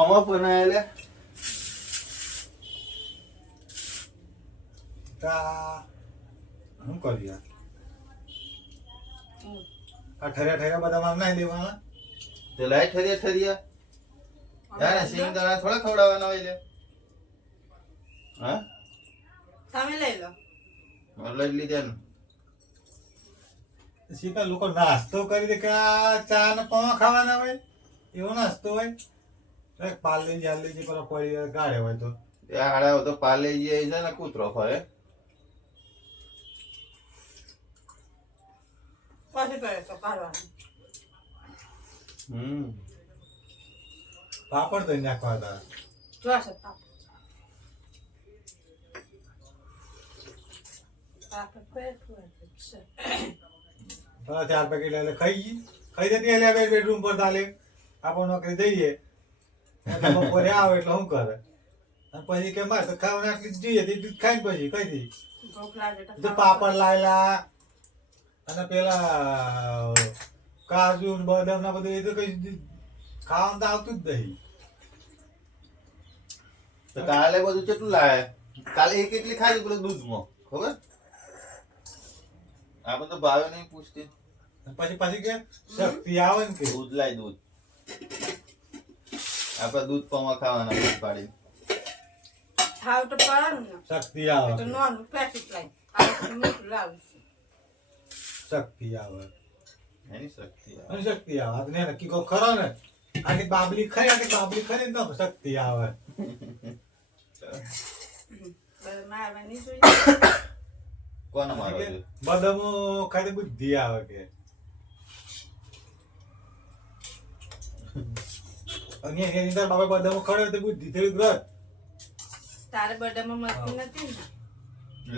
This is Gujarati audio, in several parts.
આમાં બનાયેલે તા શું કરીએ આ ઠર્યા બધા માર નાઈ દેવાના તે લાઈ ઠરિયા યાર સિંગ દાણા થોડા ખવડાવવાના હોય લે હા તમે લઈ લો લઈ લીધા ને સીતા લોકો નાસ્તો કરી દે કે આ ચા ને પૌવા ખાવાના હોય એવો નાસ્તો હોય પાર્લે જાલે જે પેલા પડી ગાડે હોય તો ત્યાં હાડા તો પાલેજી આવી છે ને કૂતરો ફરે પછી કરે તો કાઢવાનું પાપડ તો નાખવા હતા જોશે પાપડ પેલા 4 પેકેટ એટલે ખાઈ જતી એટલે બેડરૂમ પર તાલે આપણે નોકરી દઈએ બપોરે આવે એટલે શું કરે અને પછી કે મારે તો ખાવાનું આટલી જ જોઈએ તે દૂધ ખાઈને પછી કઈ દી ભૂખ લાગે તો પાપડ લાયેલા અને પેલા કાજુ ને બદામ ના બધું એ તો કઈ ખાવાનું તો આવતું જ નહીં તો કાલે બધું કેટલું લાવે કાલે એક એકલી ખાધી પેલું દૂધમાં ખબર આપણે તો ભાવે નહીં પૂછતી પછી કે શક્તિ આવે ને કે દૂધ લાય દૂધ આપણે દૂધ પૌવા ખાવાના દૂધ પાડી ખાવ તો પડે ને શક્તિ આવે તો નોનું પેકેટ લાઈ આ મોટું લાવું શક્તિ આવે એની શક્તિ આવે અને શક્તિ આવે ને નક્કી કો ખરો ને આની બાબલી ખરી ને તો શક્તિ આવે મારવાની જોઈએ કોને મારો છે બદામો ખાલી બુદ્ધિ આવે કે અને એની અંદર બાબા બદામો ખડે તો બુદ્ધિ થોડી ગ્રત તારે બર્થડેમાં મળતી નથી ને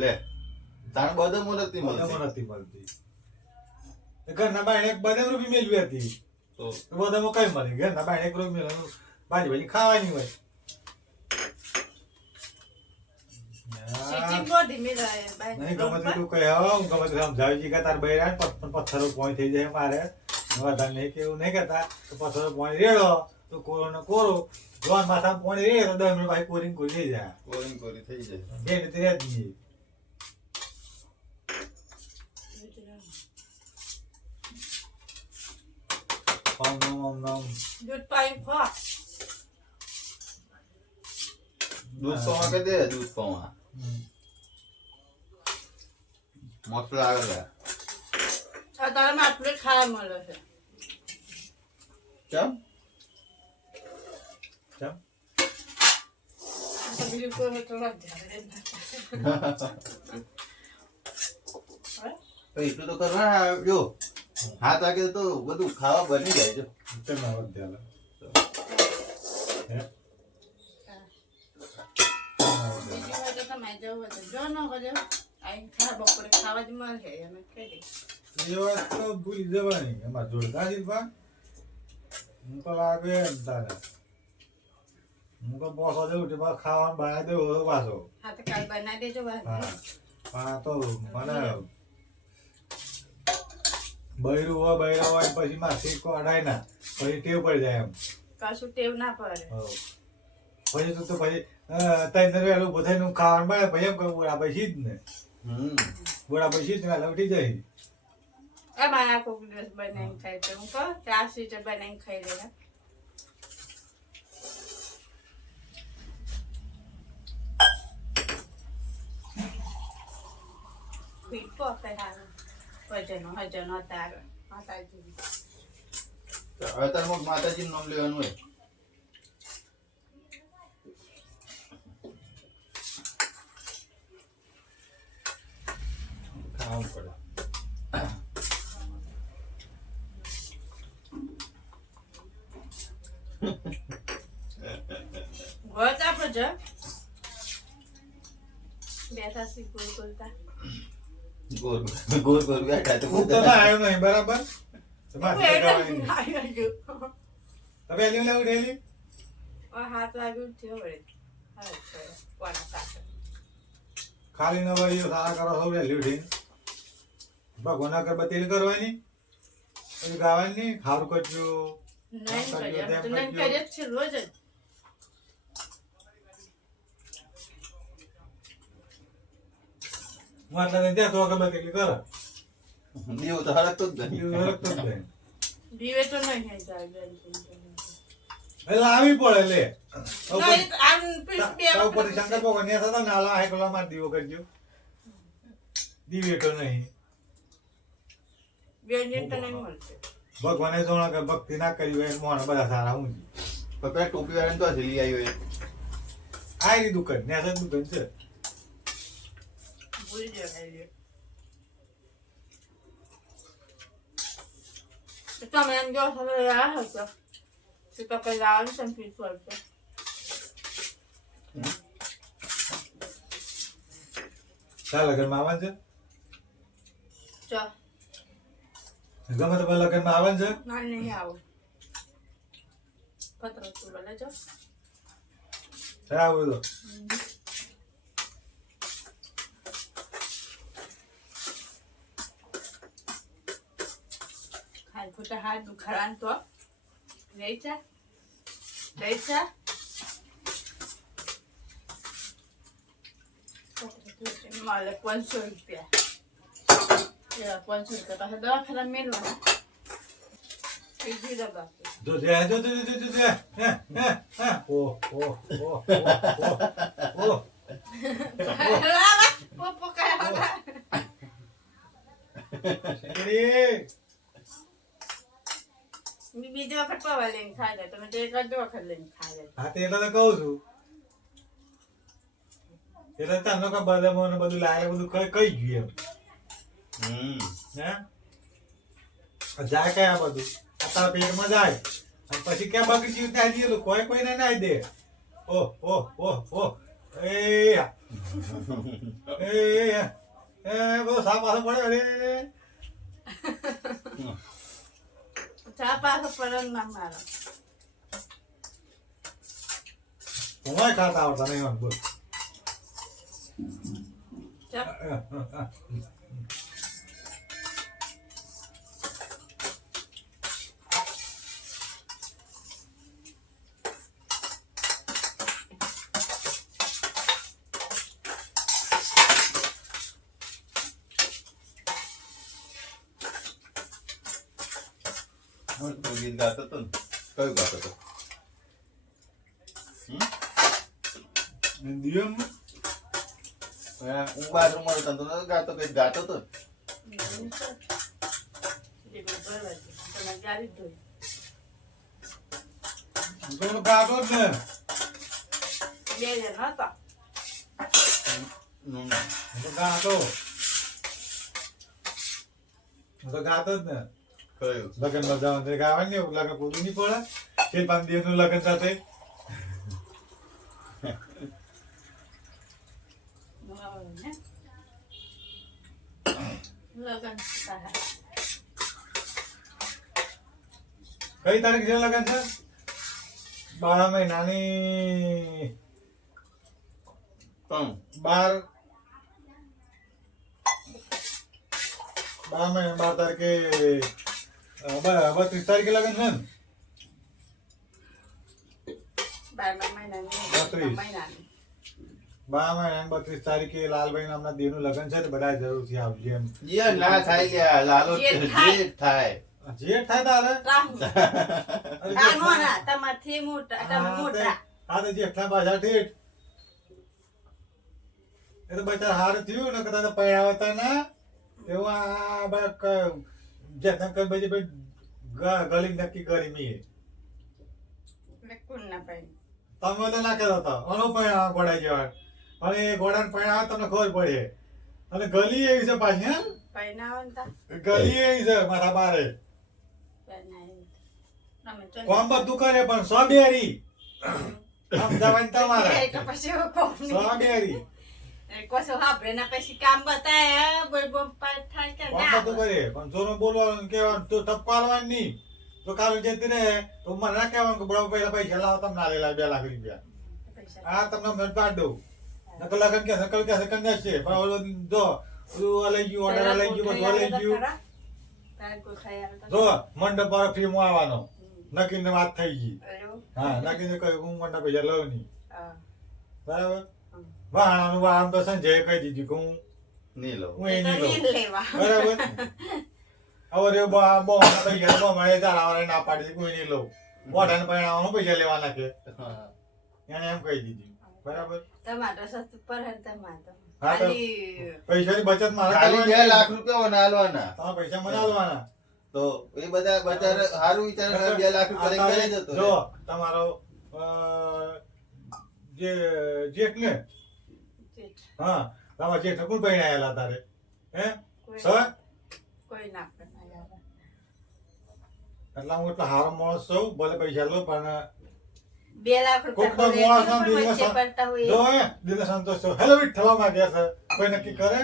લે તાણ બદામ નથી બદામો મળતી નથી મળતી ઘરના બાયણે એક બદામ રૂપી મેળવી હતી તો તો બદામો કઈ મળી ઘરના બાયણે એક રૂપી મેળવાનું ભાજી ખાવાની હોય સીટી બોડી મેળાય બાય નહીં ગમે તું કહે હું ગમે તે સમજાવી કે તાર બૈરા પથ્થરો પોઈન્ટ થઈ જાય મારે વધારે નહીં કેવું નહીં કહેતા તો પથ્થરો પોઈન્ટ રેડો તો કોરો ને કોરો જોન માથા પોઈન્ટ રેડે તો 10 મિનિટ ભાઈ કોરી કોરી લઈ જાય કોરી થઈ જાય બે રીતે રેડ નહીં દૂધ પાઈ ખા દૂધ પૌવા કે દે દૂધ પૌવા મસ્ત લાગે લે આ તારે માટલે ખાવા મળે છે કેમ કેમ તો બીજું કોઈ હોય તો લગ તો એટલું તો કરવા જો હાથ વાગે તો બધું ખાવા બની જાય છે તેમ ના વધ્યા બીજી હોય તો તમે જવું હોય તો જો ન હોય આઈ ખા બપોરે ખાવા જ મળે અમે કહી દઈએ એ વાત તો ભૂલી જવાની એમાં જોડતા છે પણ હું તો લાગે એમ તારે હું તો બોસ વાગે ઉઠી ખાવાનું બનાવી દઉં પાછો હા તો કાલ બનાવી દેજો હા બહાર પણ આ તો મને બૈરું હોય બૈરા હોય પછી માં સીટકો અડાય ના પછી ટેવ પડી જાય એમ કશું ટેવ ના પડે પછી તું તો પછી તૈયાર વેલું ઉભો થઈને ખાવાનું બને પછી એમ કહું બોડા પછી જ ને બોડા પછી જ ને ઉઠી જાય મારા કોક દિવસ બનાવીને ખાય તો હું કહું 4 સીટર બનાવીને ખાઈ લેવા પીઠ પોતે હારું હજનો તાર માતાજી અત્યારમાં માતાજીનું નામ લેવાનું હોય ખાવું પડે ગોળ આપો છો બેઠા સી ગોળ ગોળતા ગોર ગોર બેઠા તો હું તો ના આવ્યો નહીં બરાબર તમે એલી લેવું ડેલી હાથ વાગ્યું થયો વળે કોના સાથે ખાલી ન ભાઈ સારા કરો સૌ ડેલી ઉઠીને ભગવાન અગરબત્તી કરવાની પછી ગાવાની ખારું કરજો નહીં કરીએ તો નહીં કરીએ જ છે રોજ જ માટલા ને ત્યાં તો ગમે તેટલી કરે દીવો તો હરકતો જ નહીં. એવું હરખતો જ નહીં. દીવે તો નહીં હે જાય એટલે આવી પડે લે નહીં આમ પીસ બે તારા ઉપરથી શંકર ભગવાન ને થતા ને આલા હાય કોલા માર દીવો કરજો દીવે તો નહીં બે દિન તો નહીં મળશે ભગવાને જોણા કે ભક્તિ ના કરી હોય મોણ બધા સારા હું પણ પેલા ટોપી વાળાને તો હજી લઈ આવ્યો એ. આ રી દુકાન ને આ દુકાન છે ભૂલી જાય તમે એમ જો હવે રહ્યા હતો તો કઈ લાવવાનું છે ફીસ વર્ષે ચાલ લગન માં આવવાનું છે ચા ગમે તો લગન માં આવવાનું છે ના નહીં આવો પત્ર તું બોલે જો ચાલ બોલો ખાઈ ખોટા હાથ દુખાડાન તો લઈ જા મારે 500 રૂપિયા 500 રૂપિયા પાસે દવાખાના મેળવાના બીજી દવા જો ઓ પોપો કાઢવા બીજી વખત પવા લઈને ખાઈ જાય તમે તો એક જ વખત લઈને ખાઈ જાય હા તે એટલે તો કહું છું એટલે તમને કા બદામો ને બધું લાવે બધું કઈ ગયું હમ. એમ હે જાય કયા બધું આ તારા પેટમાં જાય અને પછી ક્યાં બગડી ગયું ત્યાં જઈએ કોઈ કોઈને ના દે ઓહ એ બધો સાપ પાછો પડે અરે ચા પાછો પડન ના મારો તમારે ખાતા આવડતા નહીં બોલ ચા તું ગીત ગાતો હતો ને કયું ગાતો હતો? દિયમ હું બાથરૂમમાં હતો તો નતો ગાતો, કંઈક ગાતો હતો. તમે ગાડી ધોઈ તો ગાતો જ ને બે જણ હતા હમ. તો ગાતો જ ને કયું? લગન માં જવાનું તે ગાવાનું ને લગન પૂરું નહીં પડે તે 5 દિવસનું લગન સાથે લગન થાય કઈ તારીખ છે લગન છે 12 મહિનાની પણ 12 મહિના 12 તારીખે 32 તારીખે લગન છે ને 12 મહિનાની 32. મહિનાની 12 મહિના 32 તારીખે લાલભાઈ નામના દેવનું લગન છે તો બધા જરૂરથી આવજો એમ યાર ના થાય યાર, લાલો જેઠ થાય. જેઠ થાય. જેઠ થાય તારે રાહુ અરે કાનોના તમારથી મોટા તમે મોટા હા તો જેઠના પાછા ઠેઠ એ તો બચાર હારું થયું ને કદાચ પૈણાવતા ના એવું આ બાક જેઠના કઈ બધી ગલી નક્કી કરી મી મેં કોણ ના પાડી તમે તો ના કહેતા હતા અનો પૈણાવા ગોળાઈ જવા અને એ ગોળાને પૈણાવા તમને ખબર પડે અને ગલી એવી છે પાછી હા પૈનાવંતા ગલી એવી છે મારા બારે તમે ચલ કોમ બધું કરે પણ સો બેરી આમ જવાની તમારે એ તો પછી હું કોણ સો બેરી કોસો હાબરે ના પછી કામ બતાય બોલ બોલ પાટ થાય કે કોમ બધું કરે પણ જોનો બોલવાનું કહેવાનું તો ટપકારવાનું નહીં તો કાલે જતી રહે તો મને ના કહેવાનું કે બળો પહેલા પૈસા લાવો તમને ના લેલા 2 લાખ રૂપિયા આ તમને મેં પાડ દઉં નકલ લગન કે નકલ કે કન્યા છે પણ ઓલો જો ઓલું લઈ ગયું ઓર્ડર લઈ ગયું બધું લઈ ગયું જો મંડપ પર ફ્રી માં આવવાનો નકીને વાત થઈ ગઈ હા નકીને કહ્યું હું મંડપ પૈસા લઉં નહીં બરાબર વાહણાનું વાહન તો સંજય કહી દીધું કે હું નહીં લો હું એ એ તો નહીં લઉં નહીં લેવા. બરાબર હવે રે બો પૈસા બો મળે ચાલાવાળા ના પાડી દીધી, કોઈ નહીં લઉં મોઢાને પરિણામવાનું પૈસા લેવાના કે હા. એને એમ કહી દીધી બરાબર ટમાટર સસ્તું પડે ને ટમાટર. હા તો ખાલી પૈસાની બચત મારે ખાલી કરવાની. 2 લાખ રૂપિયા મને આલવાના તમારા પૈસા મને આલવાના. તો એ બધા બજાર સારું વિચાર 2 લાખ રૂપિયા લઈને ઘરે જતો જો રહે. તમારો જે જેઠ ને ચીટ. હા તમારા જેઠ કોણ પહેણાયેલા તારે હે કોઈ- સર કોઈ ના બનાવે. એટલે હું એટલો હારો માણસ છું ભલે પૈસા લો પણ 2 લાખ કોક રૂપિયા તો ખોલે મોળા સામે પણ વચ્ચે પડતા હોય જો હે દિલ સંતોષ છો હેલો વિઠ્ઠલા માં ગયા છે કોઈ નક્કી કરે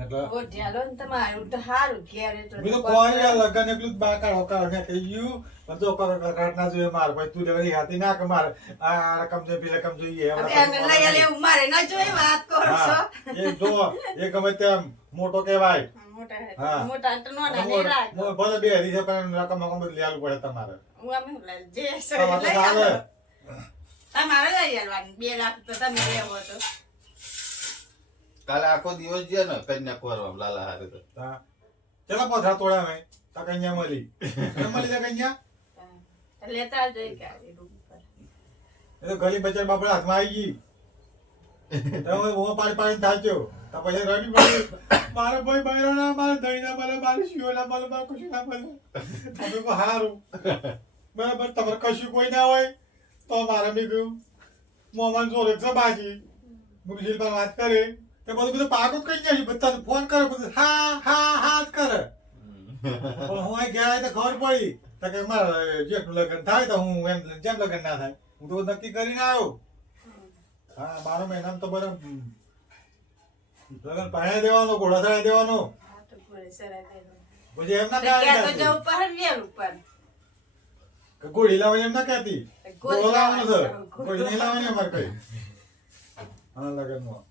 એટલે ઓ ઢેલો ને તમારું તો હારું ઘેર એટલે બીજું કોઈ આ લગન એકલું જ બહાર કાઢો ને કહી ગયું પણ જો કાઢ ના જોઈએ મારે ભાઈ તું લેવાની હાથી ના કે મારે આ રકમ જોઈએ પેલી રકમ જોઈએ હવે આને લઈ આલે એવું મારે ન જોઈ વાત કરો છો. હા એ જો એ ગમે તેમ મોટો કહેવાય મોટા હા. મોટા તો નાના નહીં લાગે. ભલે બે હરી છે પણ રકમ બધું લેવું પડે તમારે હું આમ જે છે તમારે તો લઈ ચાલે. આલો. તમારે લઈ આવવાનું 2 લાખ તો તમે લેવો તો કાલે આખો દિવસ છે ને કન્યા કોરવામાં લાલા હારે તો હા. ચલો પથરા તોડ્યા મેં તો કન્યા મળી મળી જાય કન્યા તો લેતા જઈ કે આવી રૂમ પર. એ તો ગલી બચાર બાપડા હાથમાં આવી ગઈ તો હવે બહુ પાડી પાડીને થાચ્યો તો પછી રડી પડી મારા ભાઈ બહેરો ના મારે દહીં ના મળે મારે શિયો ના મળે મારે કશું ના મળે તમે કહો હારું બરાબર તમારે કશું કોઈ ના હોય તો મારે બી ગયું મોહમ્મદ જોડે છે બાજી મુરજીલ પર વાત કરે તે બધું પાકું કઈ જાય બધાને ફોન કરે બધું હા હા હા જ કરે પણ હું અહીં ગયા તો ખબર પડી તો કે મારે જેટલું લગ્ન થાય તો હું એમ જેમ લગ્ન ના થાય હું તો નક્કી કરીને આવ્યો હા 12 મહિનામાં તો બરાબર લગ્ન પાણી દેવાનો ઘોડા ચડાવી દેવાનો હા તો પૂરે સરાય દેવાનું. પછી એમ ના તો ક્યાં તો કહેતી જવું પડે ને વહેલું પણ. કે ગોળી લાવવાની એમ ના કહેતી ગોળી ઘોડો લાવવાનો છે લાવવાની. ગોળી નહીં લાવવાની અમારે કઈ હા લગ્નમાં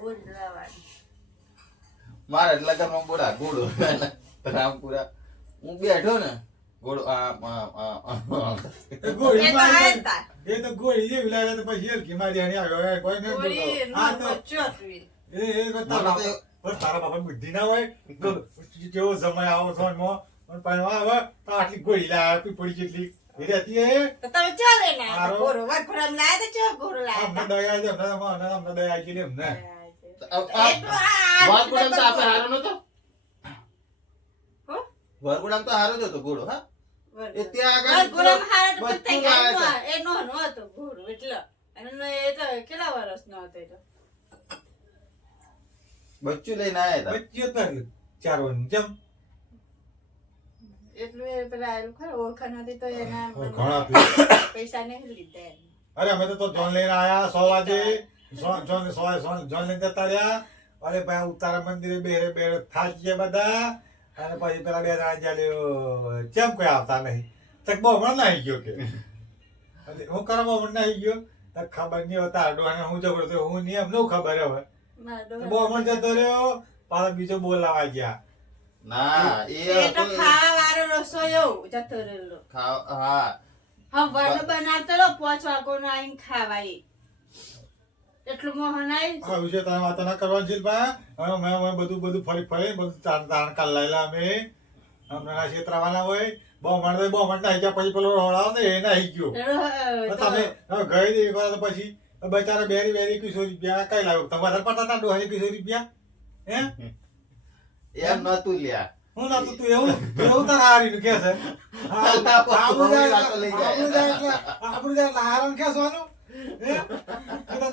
ગોળી લાવવાની. મારા લગનમાં બોલા ઘોડો રામપુરા હું બેઠો ને ઘોડો એ ગોળી એ તો મારી હાય તાર. એ તો ગોળી જેવી લાગે તો પછી હલકી મારી હારી આવ્યો કોઈ નહીં ગોળી બોલતો. નો હા તો બચ્ચો હતું એ. એ તારા પણ તારા બાપા બુદ્ધિ ના હોય જેવો સમય આવો છો પણ આવે તો આટલી ગોળી લાવે પીપળી જેટલી એ રહેતી એ તો તમે ચાલે ને હારો. ગોરો વાઘોડામાં લાયા તો ચો ગોરો અમને લાયા દયા છે અમને દયા છે એમને વરઘોડામાં તો આપણે હારો નતો હો? વરઘોડામાં તો હારો જ હતો ઘોડો હા એ વરઘોડામાં. ત્યાં આગળ વરઘોડામાં હારા તો બચ્ચું બધા લાયા હતા. ગાયનો એ નાનો હતો ઘોડો એટલે. અને એ તો કેટલા વર્ષનો હતો એ તો? બચ્ચું લઈને આયા બચ્ચી હતા 4 વર્ષ જેમ એટલું એ પેલા આયેલું ખરું ઓળખાણ હતી તો એના ઘણા હતા. પૈસા નહીં લીધા એને. અરે અમે તો જોન લઈને આયા 100 વાગે જોન લઈને જતા રહ્યા અરે ભાઈ ઉતારા મંદિરે બેરે થાચીએ બધા અને પછી પેલા 2 જણા ચાલ્યો કેમ કોઈ આવતા નહીં તો બહુ હમણાં ના આવી ગયો કે હું કરવા હમણાં ના આવી ગયો તો ખબર નહીં હોતા ડોહાને હું ઝઘડો થયો હું નહીં એમને ખબર હવે મારા તો ડોહા. બહુ હમણાં જતો રહ્યો પાછા બીજો બોલાવા ગયા ના એ એ તો હતો ખાવા વાળો રસોઈયો જતો રહેલો. હા હવારનો બનાવતો રહ્યો 5 વાગ્યાનો આવીને ખાવા એ. એટલું મોહન આવી આ વિશે તમે વાતો ના કરવાની છે ભાઈ હવે મેં બધું ફરી બધું તાણ કાલ લાયેલા અમે હમણાં છેતરાવાના હોય બહુ મણ ના ગયા પછી પેલો રોડાવ ને એ ના આવી ગયો તમે હવે ગઈ દે કરો તો પછી બચારા બેરી કિશોરી રૂપિયા કઈ લાવ્યો તમારે પતા ડોહાની કિશોરી રૂપિયા હે એમ નતું લ્યા હું ના તું એવું તાર હારી કે છે આપણું જાય હારણ ખેસવાનું હે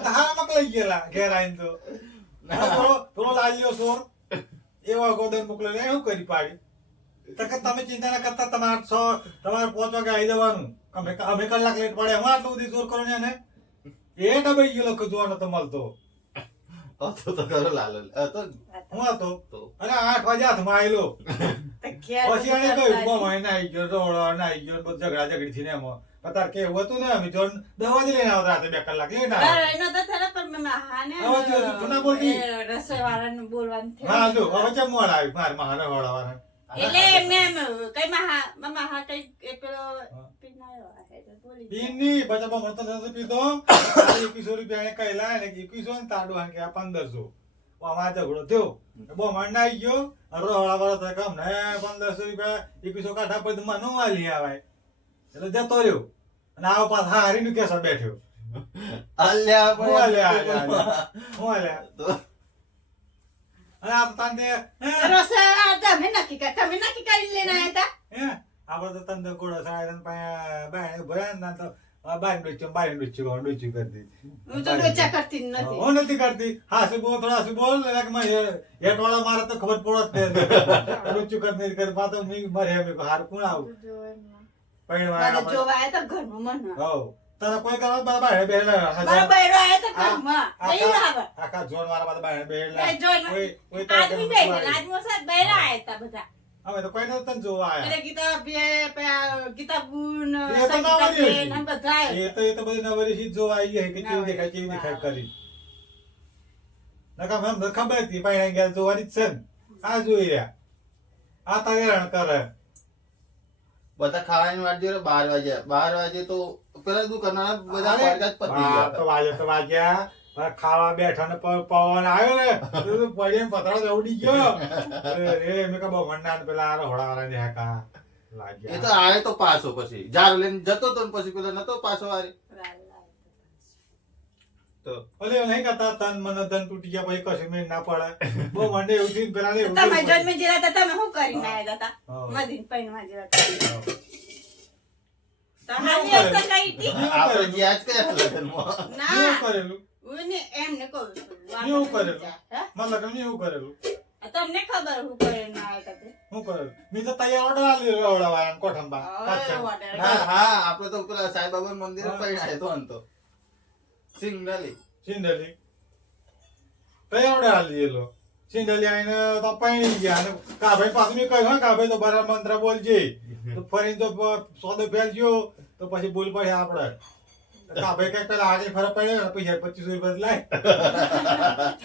તારા મકલાઈ ગયેલા ઘેર આવીને તો થોડો લાલ્યો સોર એવા ગોદન મોકલે શું કરી પાડી તમે ચિંતા ના કરતા તમારે 5 વાગે આવી જવાનું અમે કલાક લેટ પડે હું આટલું બધી જોર કરો ને એને એ ડબાઈ ગયેલો જોવાનો તો મળતો તો કરો લાલો તો હું હતો અને 8 વાગે હાથમાં આવેલો પછી એને કહ્યું બોમાઈ ના આવી ગયો રોડો ના આવી ગયો બધું ઝઘડા ઝઘડી થી ને એમાં તાર કેવું હતું ને અમે જોન દવા જ લઈને આવતા હતા 2 કલાક લઈને આવ્યા એનો તો થયો પણ મેં મહાને હવે તું ના બોલતી. રસોઈ વાળાને બોલવાનું થયું. હા જો હવે ચમ મોડ આવી મારે મહાને હોળાવાના એટલે એમને એમ કઈ મામા હા કઈ એ પેલો પીનાયો હશે તો બોલી ગયા. પીની પછી બહુ મળતો નથી પીધો 2100 રૂપિયા એને કહેલા ને 2100 ને તાડું હાંકે 1500 આમાં ઝઘડો થયો બહુ મંડ આવી ગયો રોહળા વાળો થાય કામ ને 1500 રૂપિયા 2100 કાઢા પછી મને નો આલી આવાય એટલે જતો રહ્યો અને આવો પાછ હારીનું કેસો બેઠ્યો અલ્યા હું આલ્યા હું આલ્યા તો અને આ તાંડે રસોઈ તમે નક્કી કરી લેના હતા આપણે તો તંદે કોડો સાડા બાય ભયા ને તો બાય ડોચ્યું કરી દીધી હું તો ડોચા કરતી જ નથી. હું નથી કરતી હાસુ બોલ થોડા હાસુ બોલ લાગે માં હેટવાળા મારે તો ખબર પડત ને ડોચ્યું કરી નહીં કરી પાતો મી મરે એમ હાર કોણ આવું મારે જોવા આયા તા ઘરમાં મને. હો તારા કોઈ કરવા બાય બેહેલા મારા બૈરો આયા તા ઘરમાં. લઈ લાવ. આખા જોર મારા પાસે બાય બેહેલા એ જોઈને કોઈ આદમી બેઠેલા, આદમીઓ સાથે બૈરો આયા તા બધા. હવે તો કોઈ નતું જોવા આયા એટલે ગીતા બુન એ તો ના વળી હશે. બેન બધા આયા. એ તો બધી નવરી શીત જોવા આવી છે કે કેવી દેખાય કરી નકા મને ખબર હતી પાણી ગયા જોવાની જ છે ને આ જોઈ રહ્યા આ તારે કરે બધા ખાવાની વાત જોડે 12 વાગે તો પેલા દુકાનવાળા બધા વાગ્યા જ પતી હા, ગયા તો વાગ્યા ખાવા બેઠા ને પવન આવ્યો ને તો પડીને પતરા ઉડી ગયો રે મેં કહ્યું મંડા ને પેલા હોળાવાળા ને હાકા એ લાગ્યા તો આયો તો પાછો પછી જાર લઈને જતો તો ને પછી પેલો નતો પાછો વારે તો ઓલે નહીં કરતા તન મને તન તૂટી ગયા પછી કશું મેં ના પડે બહુ મંડે એવું થયું પેલા ને એવું તમે થયું. જન્મે જેલા હતા તમે શું કરીને આયા હતા? હા. મદીન પૈણમાં જેલા હતા. હા. તમારી અસર કઈ હતી? આપણે જે આજ કયા લગ્નમાં એવું ના કરેલું ઉને એમને કહું છું. એવું કરેલું. હે? મારા લગ્ન એવું કરેલું તમને ખબર હું કરીને આયા હતા તે? શું કરેલું મેં તો તૈયાર ઓર્ડર આલી આવડાવાયા કોઠંબા ઓય, પાછળ. order. હા હા આપણે તો પેલા સાંઈબાબા મંદિર પૈણાય તો અંતો સિંગડાલી સિંડલી તૈયાર ઓર્ડર આલી એલો સિંડલી આઈને તો પૈણી ગયા અને કાભાઈ પાછું મેં કહ્યું હા કાભાઈ તો બારા મંત્ર બોલજે તો ફરીને તો સોદો ફેરજો તો પછી બોલ પડે આપણે કાભાઈ કઈ પેલા આગળ ફરક પડ્યો પૈસા 2500 રૂપિયા લાય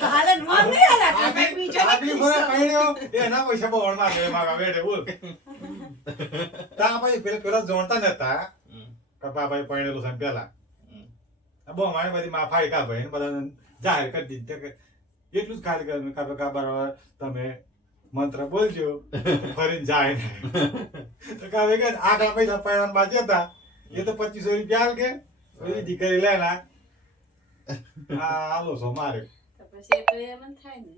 હાલે નોમ નહીં આલા કાકા બીજો આગળ ફરક પડ્યો એના પૈસા બહુ ઓળમાં ગયે મારા બેઠે બોલ તા ભાઈ પેલા જોણતા નતા કપાભાઈ પૈણેલું છે પેલા બહુ મારી બધી માફાઈ કાભાઈ ને બધા જાહેર કરી દીધી કે એટલું જ ખાલી કર્યું કાપે કાબર તમે મંત્ર બોલજો ફરીને જાય ને તો કાવે કે આગળ પૈસા પૈણા બાજે હતા એ તો 2500 રૂપિયા હાલ કે ઓલી દીકરી લેલા હા હાલો છો મારે તો પછી એ તો એમ જ થાય ને.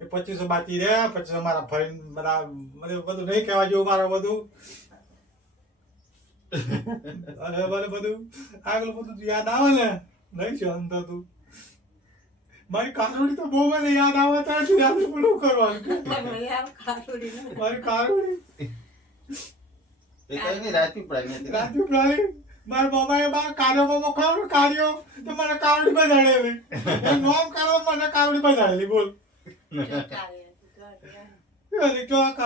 એ 2500 બાકી રહ્યા 2500 મારા ફરીને બધા બધું નહીં કહેવા જેવું મારું બધું અને બધું આગળ બધું યાદ આવે ને નહીં શાંત હતું મારી કારોડી તો બહુ મને યાદ આવે ત્યાં યાદ પેલું કરવાનું તમે આમ ખાટુડી ન મારી કારોડી એ કઈ નહીં રાજપીપળાની હતી ને. રાત્યુ પ્લાની મારા મામાએ બા કાર્યોમાં ખાવ કાર્યો તો મને કારોડી બજાડેલી એ નોમ કારો મને કારોડી બજાડેલી બોલ અને ચોક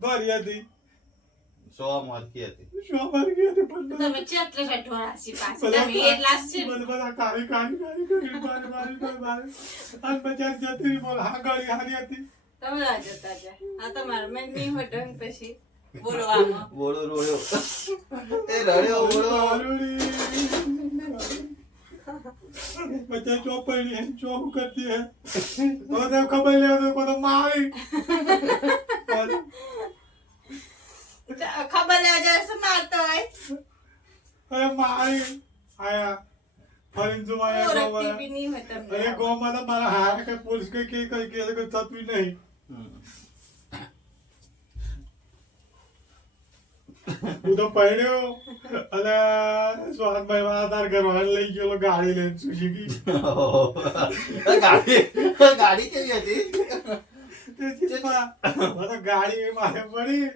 દોરી હતી સો માર્કી હતી શું મારી ગઈ હતી પણ તમે ચેટલે ઠઠોરાસી પાછી તમે એટલા જ છે ને. બધા કાળી કરી મારી અને બજાર જતી રહી બોલ હા ગાડી હારી હતી તમે આ જતા જા આ તમારે મેં નહીં હોય ઢંગ પછી બોલવામાં બોલો રોયો એ રડ્યો બોલો बच्चे चौप पड़ी है चौप करती है तो जब खबर ले तो को तो मारी ખબર લેવા જાય શું મારતો હોય अरे मारी आया फरिन जो आया ઓળખતી બી નહીં હોય તમને अरे गो माता मारा हार के पुलिस के के तत्वी नहीं હું તો પડ્યો અને સ્વાદ ભાઈ મારા તાર ઘરવાળા લઈ ગયો ગાડી લઈને સુશીકી ગાડી કેવી હતી ગાડી મારે પડી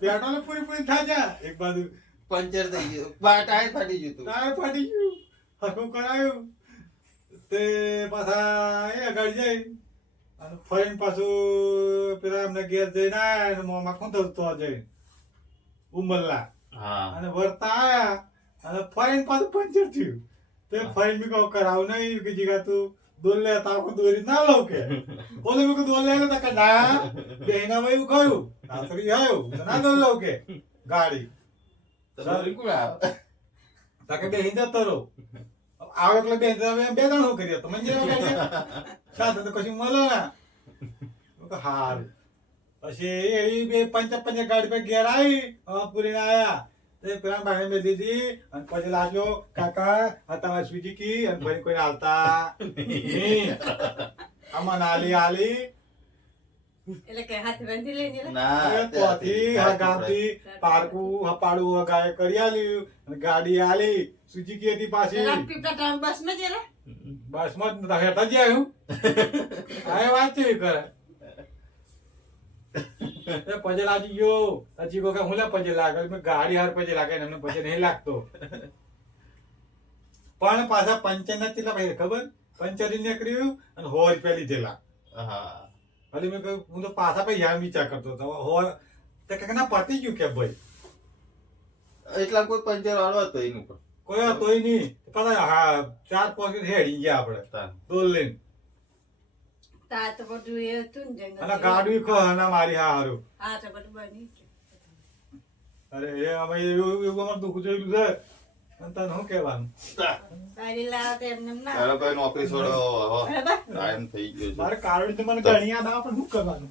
પેટ્રોલ પૂરી થાય છે એક બાજુ પંચર થઈ ગયું ટાયર ફાટી ગયું તું ટાયર ફાટી ગયું હરખું કરાયું તે પાછા એ આગળ જઈ અને ફરીને પાછું પેલા એમને ઘેર જઈને આયા અને મોંમાં ખૂંદતો જઈ ઉમરલા હા અને વરતા આયા અને ફરીને પાછું પંચર થયું તે ફરીને બી કહું કરાવ નહીં કે જીગા તું દોલ લે તાવ દોરી ના લો કે ઓલે મેં દોલ લે તો કે ના બેના ભાઈ હું કહ્યું નાસરી આવ્યો તો ના દોલ લો કે ગાડી તો દોરી કોણ આવે? તાકે બે હિંદા તરો આવે એટલે બે બે જણ હું કરીએ તો મંજે સાથે તો કશું મળો ના તો હાર પછી એવી બે પંચ ગાડી પર ઘેર આવી પૂરીને આયા તે પેલા ભાઈ મેં દીધી અને પછી લાગ્યો કાકા આ તમારી સ્વીજી અને ભાઈ કોઈ હાલતા નહીં આમાં આલી આલી એટલે કે હાથ બાંધી લઈને લે. ના પોથી આ ગામથી પારકું હપાડું ગાય કરી આલ્યું અને ગાડી આલી સુઝુકી હતી પાછી રાત પીપળા ટાઉન બસમાં જ એલા? બસમાં જ નતા હેઠા જ આવ્યું આ વાત કેવી કરે એ પજે લાગી ગયો હજી કો કે હું લે પજે લાગે મેં ગાડી હાર પજે લાગે ને એમને પજે નહીં લાગતો પણ પાછા પંચર ના કેટલા ભાઈ ખબર પંચરી નીકળ્યું અને 100 રૂપિયા લીધેલા હા એટલે મેં કહ્યું હું તો પાછા પૈસા વિચાર કરતો હતો તે કે ના પતી ગયું કે ભાઈ એટલા કોઈ પંચર વાળો હતો એનું પણ કોઈ તોય નહીં પાછા હા 4-5 હેડી ગયા આપણે તાન. દોલ લઈને તા તો બધું એ હતું ને જંગલ. અને ગાડી ખના મારી હારું હા તો બધું બની ગયું. અરે એ અમે એવું અમારે દુઃખ જોયેલું છે અને તને શું કહેવાનું ગાડી લાવો તો એમને એમ ના. તારો કોઈ નોકરી છોડો બરાબર? ટાઈમ થઈ ગયો છે મારે કારડી તો મને ઘણી યાદ આવે પણ શું કરવાનું